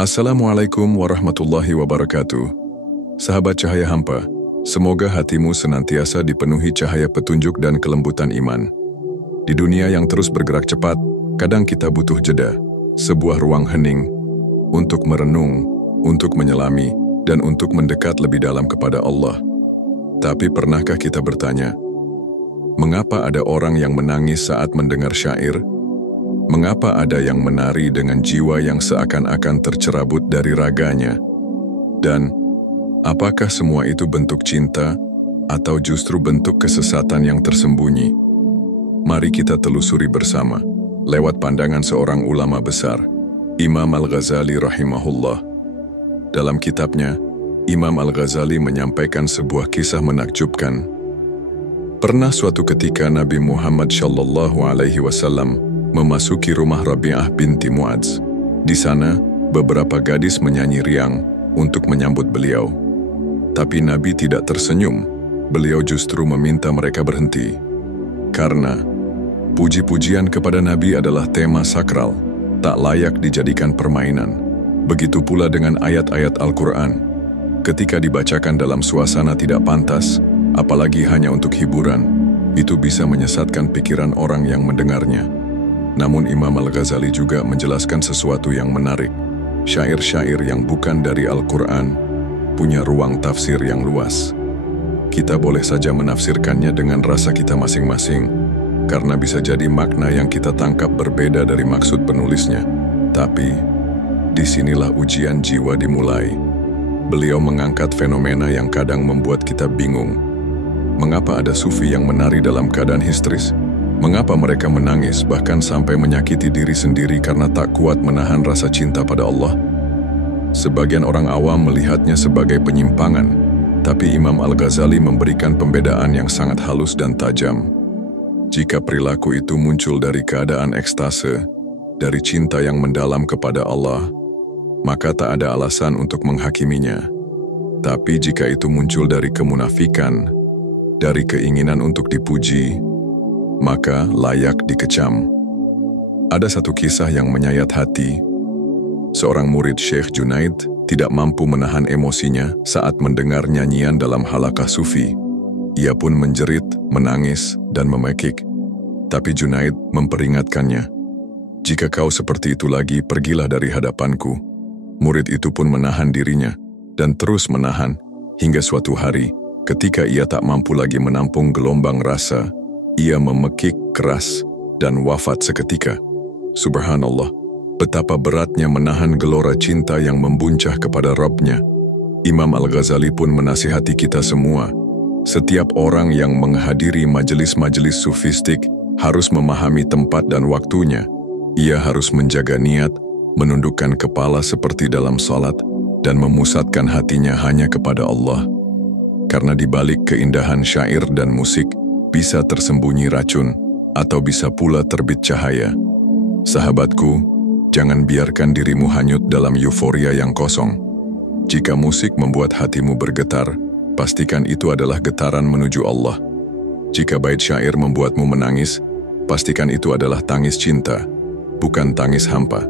Assalamualaikum warahmatullahi wabarakatuh. Sahabat cahaya hampa, semoga hatimu senantiasa dipenuhi cahaya petunjuk dan kelembutan iman. Di dunia yang terus bergerak cepat, kadang kita butuh jeda, sebuah ruang hening, untuk merenung, untuk menyelami, dan untuk mendekat lebih dalam kepada Allah. Tapi pernahkah kita bertanya, mengapa ada orang yang menangis saat mendengar syair? Mengapa ada yang menari dengan jiwa yang seakan-akan tercerabut dari raganya? Dan apakah semua itu bentuk cinta atau justru bentuk kesesatan yang tersembunyi? Mari kita telusuri bersama lewat pandangan seorang ulama besar, Imam Al-Ghazali rahimahullah. Dalam kitabnya, Imam Al-Ghazali menyampaikan sebuah kisah menakjubkan. Pernah suatu ketika Nabi Muhammad SAW memasuki rumah Rabi'ah binti Mu'adz. Di sana, beberapa gadis menyanyi riang untuk menyambut beliau. Tapi Nabi tidak tersenyum, beliau justru meminta mereka berhenti. Karena puji-pujian kepada Nabi adalah tema sakral, tak layak dijadikan permainan. Begitu pula dengan ayat-ayat Al-Quran. Ketika dibacakan dalam suasana tidak pantas, apalagi hanya untuk hiburan, itu bisa menyesatkan pikiran orang yang mendengarnya. Namun Imam Al-Ghazali juga menjelaskan sesuatu yang menarik. Syair-syair yang bukan dari Al-Quran punya ruang tafsir yang luas. Kita boleh saja menafsirkannya dengan rasa kita masing-masing, karena bisa jadi makna yang kita tangkap berbeda dari maksud penulisnya. Tapi, disinilah ujian jiwa dimulai. Beliau mengangkat fenomena yang kadang membuat kita bingung. Mengapa ada sufi yang menari dalam keadaan histeris? Mengapa mereka menangis bahkan sampai menyakiti diri sendiri karena tak kuat menahan rasa cinta pada Allah? Sebagian orang awam melihatnya sebagai penyimpangan, tapi Imam Al-Ghazali memberikan pembedaan yang sangat halus dan tajam. Jika perilaku itu muncul dari keadaan ekstase, dari cinta yang mendalam kepada Allah, maka tak ada alasan untuk menghakiminya. Tapi jika itu muncul dari kemunafikan, dari keinginan untuk dipuji, maka layak dikecam. Ada satu kisah yang menyayat hati. Seorang murid Syekh Junaid tidak mampu menahan emosinya saat mendengar nyanyian dalam halaqah sufi. Ia pun menjerit, menangis, dan memekik. Tapi Junaid memperingatkannya, "Jika kau seperti itu lagi, pergilah dari hadapanku." Murid itu pun menahan dirinya, dan terus menahan, hingga suatu hari, ketika ia tak mampu lagi menampung gelombang rasa, ia memekik keras dan wafat seketika. Subhanallah, betapa beratnya menahan gelora cinta yang membuncah kepada Rabb-nya. Imam Al-Ghazali pun menasihati kita semua. Setiap orang yang menghadiri majelis-majelis sufistik harus memahami tempat dan waktunya. Ia harus menjaga niat, menundukkan kepala seperti dalam salat, dan memusatkan hatinya hanya kepada Allah. Karena di balik keindahan syair dan musik, bisa tersembunyi racun, atau bisa pula terbit cahaya. Sahabatku, jangan biarkan dirimu hanyut dalam euforia yang kosong. Jika musik membuat hatimu bergetar, pastikan itu adalah getaran menuju Allah. Jika bait syair membuatmu menangis, pastikan itu adalah tangis cinta, bukan tangis hampa.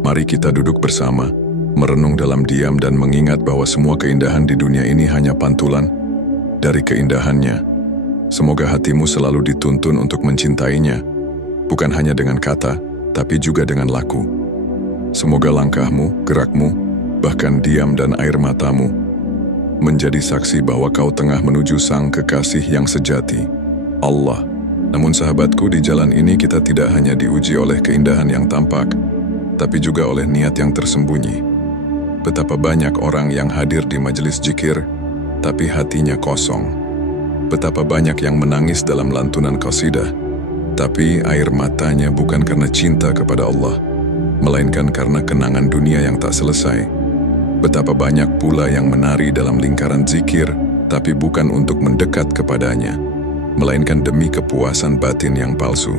Mari kita duduk bersama, merenung dalam diam dan mengingat bahwa semua keindahan di dunia ini hanya pantulan dari keindahannya. Semoga hatimu selalu dituntun untuk mencintainya, bukan hanya dengan kata, tapi juga dengan laku. Semoga langkahmu, gerakmu, bahkan diam dan air matamu menjadi saksi bahwa kau tengah menuju sang kekasih yang sejati, Allah. Namun sahabatku, di jalan ini kita tidak hanya diuji oleh keindahan yang tampak, tapi juga oleh niat yang tersembunyi. Betapa banyak orang yang hadir di majelis zikir, tapi hatinya kosong. Betapa banyak yang menangis dalam lantunan qasidah, tapi air matanya bukan karena cinta kepada Allah, melainkan karena kenangan dunia yang tak selesai. Betapa banyak pula yang menari dalam lingkaran zikir, tapi bukan untuk mendekat kepadanya, melainkan demi kepuasan batin yang palsu.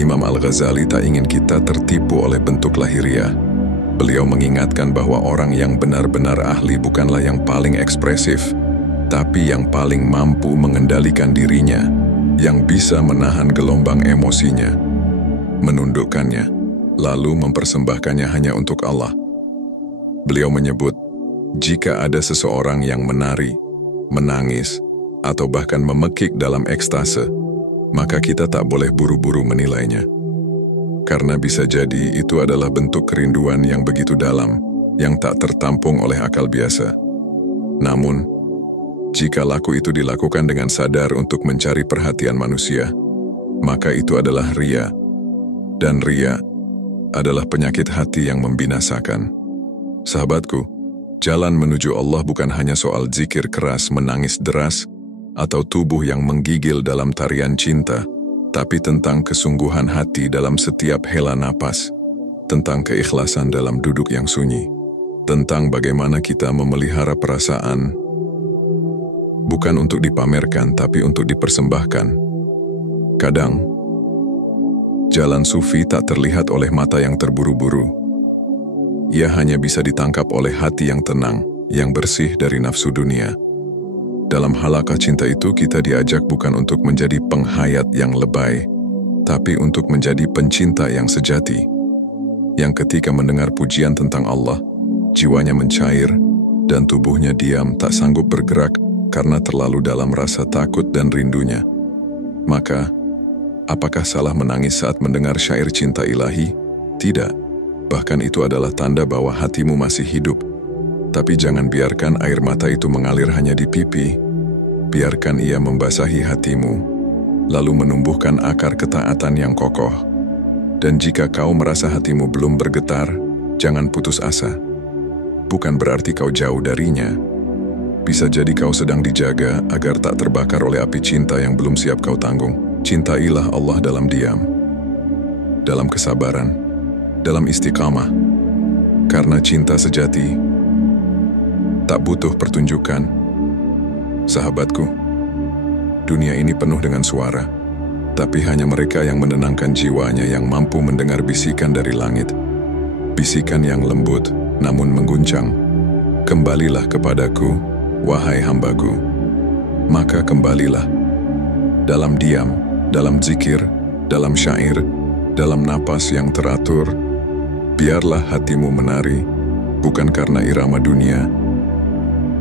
Imam Al-Ghazali tak ingin kita tertipu oleh bentuk lahiriah. Beliau mengingatkan bahwa orang yang benar-benar ahli bukanlah yang paling ekspresif, tapi yang paling mampu mengendalikan dirinya, yang bisa menahan gelombang emosinya, menundukkannya, lalu mempersembahkannya hanya untuk Allah. Beliau menyebut, jika ada seseorang yang menari, menangis, atau bahkan memekik dalam ekstase, maka kita tak boleh buru-buru menilainya. Karena bisa jadi itu adalah bentuk kerinduan yang begitu dalam, yang tak tertampung oleh akal biasa. Namun, jika laku itu dilakukan dengan sadar untuk mencari perhatian manusia, maka itu adalah ria. Dan ria adalah penyakit hati yang membinasakan. Sahabatku, jalan menuju Allah bukan hanya soal zikir keras menangis deras atau tubuh yang menggigil dalam tarian cinta, tapi tentang kesungguhan hati dalam setiap hela napas, tentang keikhlasan dalam duduk yang sunyi, tentang bagaimana kita memelihara perasaan, bukan untuk dipamerkan tapi untuk dipersembahkan. Kadang, jalan sufi tak terlihat oleh mata yang terburu-buru. Ia hanya bisa ditangkap oleh hati yang tenang, yang bersih dari nafsu dunia. Dalam halakah cinta itu kita diajak bukan untuk menjadi penghayat yang lebay, tapi untuk menjadi pencinta yang sejati. Yang ketika mendengar pujian tentang Allah, jiwanya mencair dan tubuhnya diam tak sanggup bergerak karena terlalu dalam rasa takut dan rindunya. Maka, apakah salah menangis saat mendengar syair cinta ilahi? Tidak. Bahkan itu adalah tanda bahwa hatimu masih hidup. Tapi jangan biarkan air mata itu mengalir hanya di pipi. Biarkan ia membasahi hatimu, lalu menumbuhkan akar ketaatan yang kokoh. Dan jika kau merasa hatimu belum bergetar, jangan putus asa. Bukan berarti kau jauh darinya. Bisa jadi kau sedang dijaga agar tak terbakar oleh api cinta yang belum siap kau tanggung. Cintailah Allah dalam diam, dalam kesabaran, dalam istiqamah. Karena cinta sejati tak butuh pertunjukan. Sahabatku, dunia ini penuh dengan suara, tapi hanya mereka yang menenangkan jiwanya yang mampu mendengar bisikan dari langit. Bisikan yang lembut namun mengguncang. Kembalilah kepadaku, wahai hambaku. Maka kembalilah. Dalam diam, dalam zikir, dalam syair, dalam napas yang teratur, biarlah hatimu menari, bukan karena irama dunia,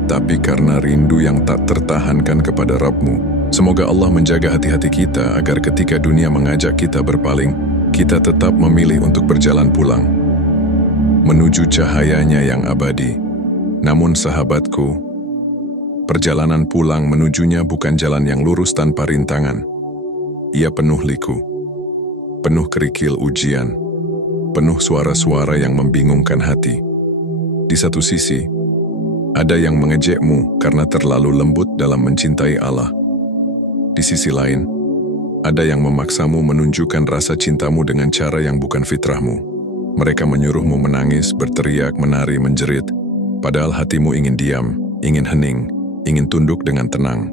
tapi karena rindu yang tak tertahankan kepada Rabb-Mu. Semoga Allah menjaga hati-hati kita agar ketika dunia mengajak kita berpaling, kita tetap memilih untuk berjalan pulang, menuju cahayanya yang abadi. Namun sahabatku, perjalanan pulang menujunya bukan jalan yang lurus tanpa rintangan. Ia penuh liku, penuh kerikil ujian, penuh suara-suara yang membingungkan hati. Di satu sisi, ada yang mengejekmu karena terlalu lembut dalam mencintai Allah. Di sisi lain, ada yang memaksamu menunjukkan rasa cintamu dengan cara yang bukan fitrahmu. Mereka menyuruhmu menangis, berteriak, menari, menjerit, padahal hatimu ingin diam, ingin hening, ingin tunduk dengan tenang.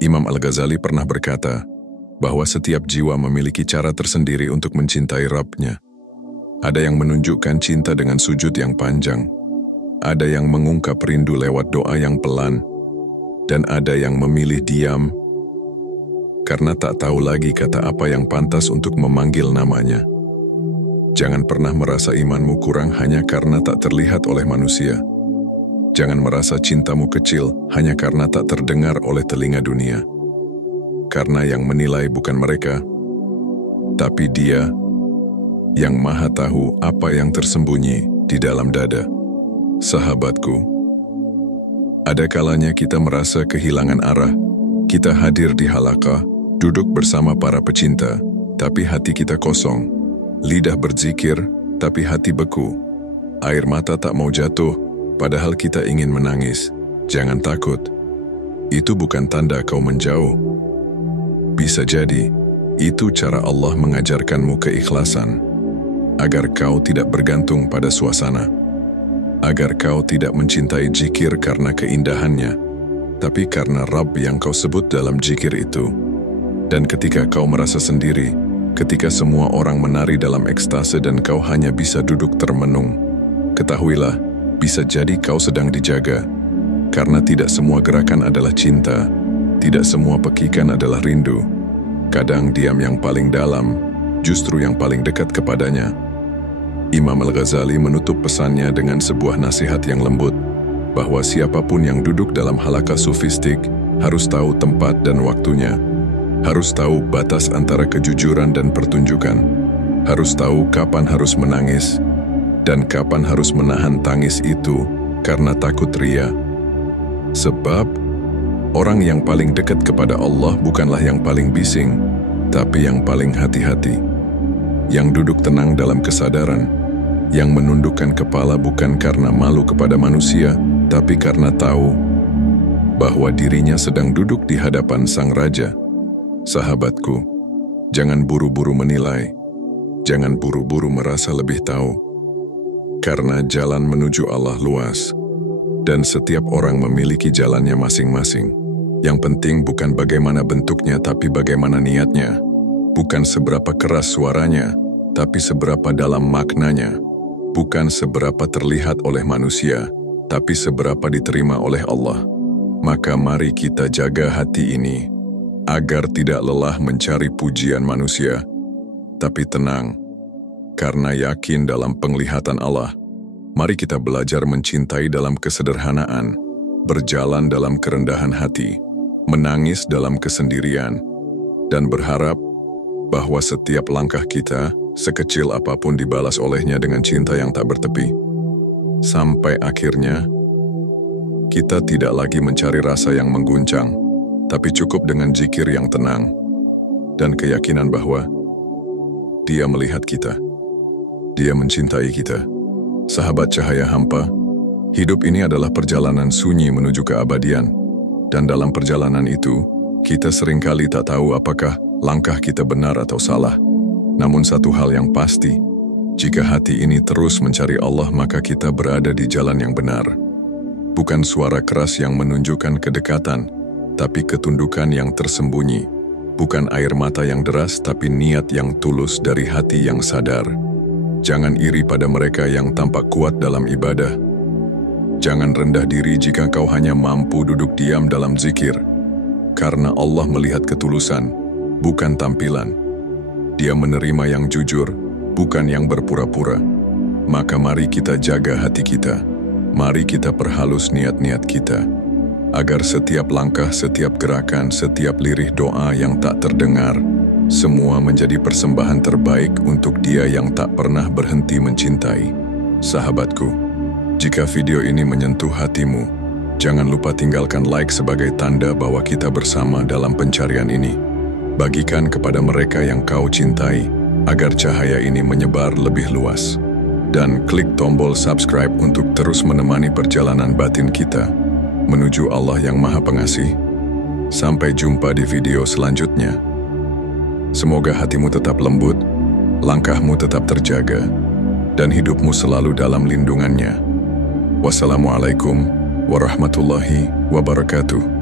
Imam Al-Ghazali pernah berkata bahwa setiap jiwa memiliki cara tersendiri untuk mencintai Rabb-Nya. Ada yang menunjukkan cinta dengan sujud yang panjang, ada yang mengungkap rindu lewat doa yang pelan, dan ada yang memilih diam karena tak tahu lagi kata apa yang pantas untuk memanggil namanya. Jangan pernah merasa imanmu kurang hanya karena tak terlihat oleh manusia. Jangan merasa cintamu kecil hanya karena tak terdengar oleh telinga dunia. Karena yang menilai bukan mereka, tapi Dia yang Maha Tahu apa yang tersembunyi di dalam dada. Sahabatku, ada kalanya kita merasa kehilangan arah. Kita hadir di halaqah, duduk bersama para pecinta, tapi hati kita kosong. Lidah berzikir, tapi hati beku. Air mata tak mau jatuh, padahal kita ingin menangis. Jangan takut. Itu bukan tanda kau menjauh. Bisa jadi, itu cara Allah mengajarkanmu keikhlasan, agar kau tidak bergantung pada suasana, agar kau tidak mencintai zikir karena keindahannya, tapi karena Rabb yang kau sebut dalam zikir itu. Dan ketika kau merasa sendiri, ketika semua orang menari dalam ekstase dan kau hanya bisa duduk termenung, ketahuilah, bisa jadi kau sedang dijaga. Karena tidak semua gerakan adalah cinta, tidak semua pekikan adalah rindu. Kadang diam yang paling dalam, justru yang paling dekat kepadanya. Imam Al-Ghazali menutup pesannya dengan sebuah nasihat yang lembut, bahwa siapapun yang duduk dalam halaqah sufistik harus tahu tempat dan waktunya, harus tahu batas antara kejujuran dan pertunjukan, harus tahu kapan harus menangis, dan kapan harus menahan tangis itu karena takut ria. Sebab, orang yang paling dekat kepada Allah bukanlah yang paling bising, tapi yang paling hati-hati. Yang duduk tenang dalam kesadaran, yang menundukkan kepala bukan karena malu kepada manusia, tapi karena tahu bahwa dirinya sedang duduk di hadapan Sang Raja. Sahabatku, jangan buru-buru menilai, jangan buru-buru merasa lebih tahu, karena jalan menuju Allah luas, dan setiap orang memiliki jalannya masing-masing. Yang penting bukan bagaimana bentuknya, tapi bagaimana niatnya. Bukan seberapa keras suaranya, tapi seberapa dalam maknanya. Bukan seberapa terlihat oleh manusia, tapi seberapa diterima oleh Allah. Maka mari kita jaga hati ini, agar tidak lelah mencari pujian manusia, tapi tenang, karena yakin dalam penglihatan Allah. Mari kita belajar mencintai dalam kesederhanaan, berjalan dalam kerendahan hati, menangis dalam kesendirian, dan berharap bahwa setiap langkah kita, sekecil apapun, dibalas olehnya dengan cinta yang tak bertepi. Sampai akhirnya, kita tidak lagi mencari rasa yang mengguncang, tapi cukup dengan zikir yang tenang, dan keyakinan bahwa Dia melihat kita, Dia mencintai kita. Sahabat cahaya hampa, hidup ini adalah perjalanan sunyi menuju keabadian, dan dalam perjalanan itu, kita seringkali tak tahu apakah langkah kita benar atau salah. Namun satu hal yang pasti, jika hati ini terus mencari Allah, maka kita berada di jalan yang benar. Bukan suara keras yang menunjukkan kedekatan, tapi ketundukan yang tersembunyi. Bukan air mata yang deras, tapi niat yang tulus dari hati yang sadar. Jangan iri pada mereka yang tampak kuat dalam ibadah. Jangan rendah diri jika kau hanya mampu duduk diam dalam zikir. Karena Allah melihat ketulusan, bukan tampilan. Dia menerima yang jujur, bukan yang berpura-pura. Maka mari kita jaga hati kita. Mari kita perhalus niat-niat kita, agar setiap langkah, setiap gerakan, setiap lirih doa yang tak terdengar, semua menjadi persembahan terbaik untuk Dia yang tak pernah berhenti mencintai. Sahabatku, jika video ini menyentuh hatimu, jangan lupa tinggalkan like sebagai tanda bahwa kita bersama dalam pencarian ini. Bagikan kepada mereka yang kau cintai, agar cahaya ini menyebar lebih luas. Dan klik tombol subscribe untuk terus menemani perjalanan batin kita menuju Allah yang Maha Pengasih. Sampai jumpa di video selanjutnya. Semoga hatimu tetap lembut, langkahmu tetap terjaga, dan hidupmu selalu dalam lindungannya. Wassalamualaikum warahmatullahi wabarakatuh.